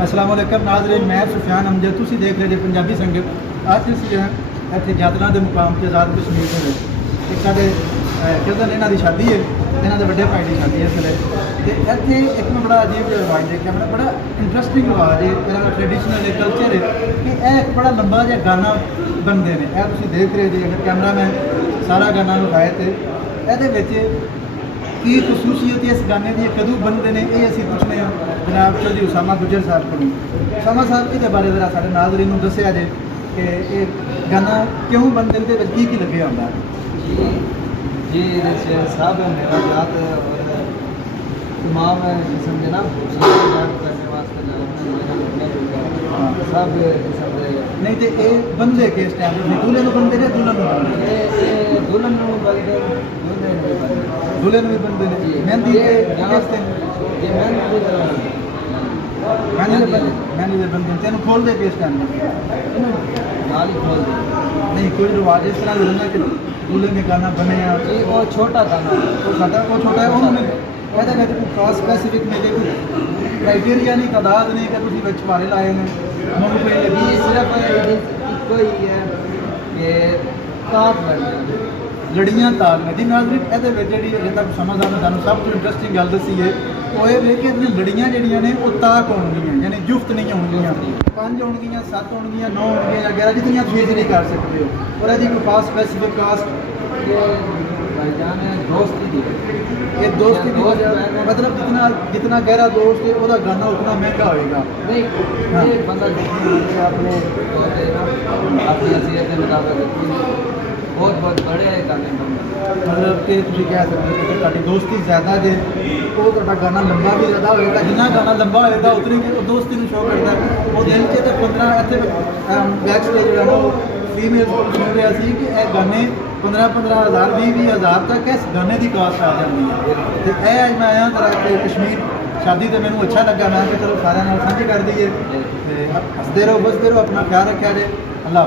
अस्सलाम वालेकुम नाज़रीन, मैं सुफियान अमजद, तुसी देख रहे जी पंजाबी संगत। अज असीं इत्थे यात्रा के मुकाम ते आज़ाद कश्मीर दे विच एक साडे कज़न इन्हां दी शादी है, इन्हां दे वड्डे भाई दी शादी है इसले। ते इत्थे एक मैं बड़ा अजीब रिवाज देखा, मैं बड़ा इंटरस्टिंग रिवाज है, इन्हां दा ट्रेडिशनल है, कल्चर है कि यह एक बड़ा लंबा जिहा गाना बनते हैं। यह तुसीं देख रहे जी, अगर कैमरामैन सारा गाना विखाए तो इहदे विच की खसूसियत इस गाने की कदों बनते हैं, ये असीं पुछने जनाब चौधरी उसामा गुज्जर साहब को। उसामा साहब ये बारे जरा साढ़े नाज़रीन नूं दस्सिया जे कि ये गाना क्यों बनते हैं, की लगे होंदा जी साहब मेरा जात और तमाम किस्म के ना करने वास्ते सब किस्म के नहीं तो ये बनते किस टाइम दूल्हे नूं बनते हैं, दुल्हन नूं बनते दुल्हन बनते दूल्हे नूं भी बनते हैं। मेहंदी किस दिन मेहंदी दे बनते हैं, तेन खोलते किस टाइम नाल ही खोल दे नहीं कोई रिवाज इस तरह होना कि दूल्हे ने गाना बने जी वो छोटा गाना वो सादा वो छोटा है, उन्होंने कहते हैं कोई खास स्पैसिफिक मेरे कोई क्राइटेरिया नहीं, तादाद नहीं कि तुम बच्चे मारे लाए हैं मुझे कोई लगी सिर्फ इको ही है कि ताक लड़ियाँ ताल ने जी नाज़रीन। ये जी अजे तक समझ आ सू सब तो इंटरस्टिंग गल दसी है वो ये वे कि लड़ियाँ जड़ियाँ ने वो ताक होंगियाँ, यानी जुफ्त नहीं होंगियाँ, 5 होंगियाँ 7 होंगियाँ 9 होंगियाँ या 11 जितनी चीज़ नहीं कर सकते हो। और यदि कोई खास स्पैसिफिक कास्ट ये दोस्ती की मतलब जितना गहरा दोस्त है वह गाना उतना महंगा होएगा। नहीं हाँ। ये बंदा अपने अपनी हसीयत के मुताबिक बहुत बड़े गाने मतलब कि तुम कह सकते हो कि ताड़ी दोस्ती ज़्यादा जे वो तो गाना लंबा भी ज़्यादा होएगा, जितना गाना लंबा होएगा उतनी दोस्ती में शो करता है। वो दिन से तो 15 इतने बैक स्टेज जो है वो फीमेल को सुन रहा सी कि यह गाने 15-15 हज़ार 20-20 हज़ार तक इस गाने की कास्ट आ जाती है। तो यह अज मैं आया जरा कश्मीर शादी तो मैंने अच्छा लगा, मैं चलो सारे साझी कर दीए। हंसते रहो बसते रहो, अपना ख्याल रखा जे। अल्लाह।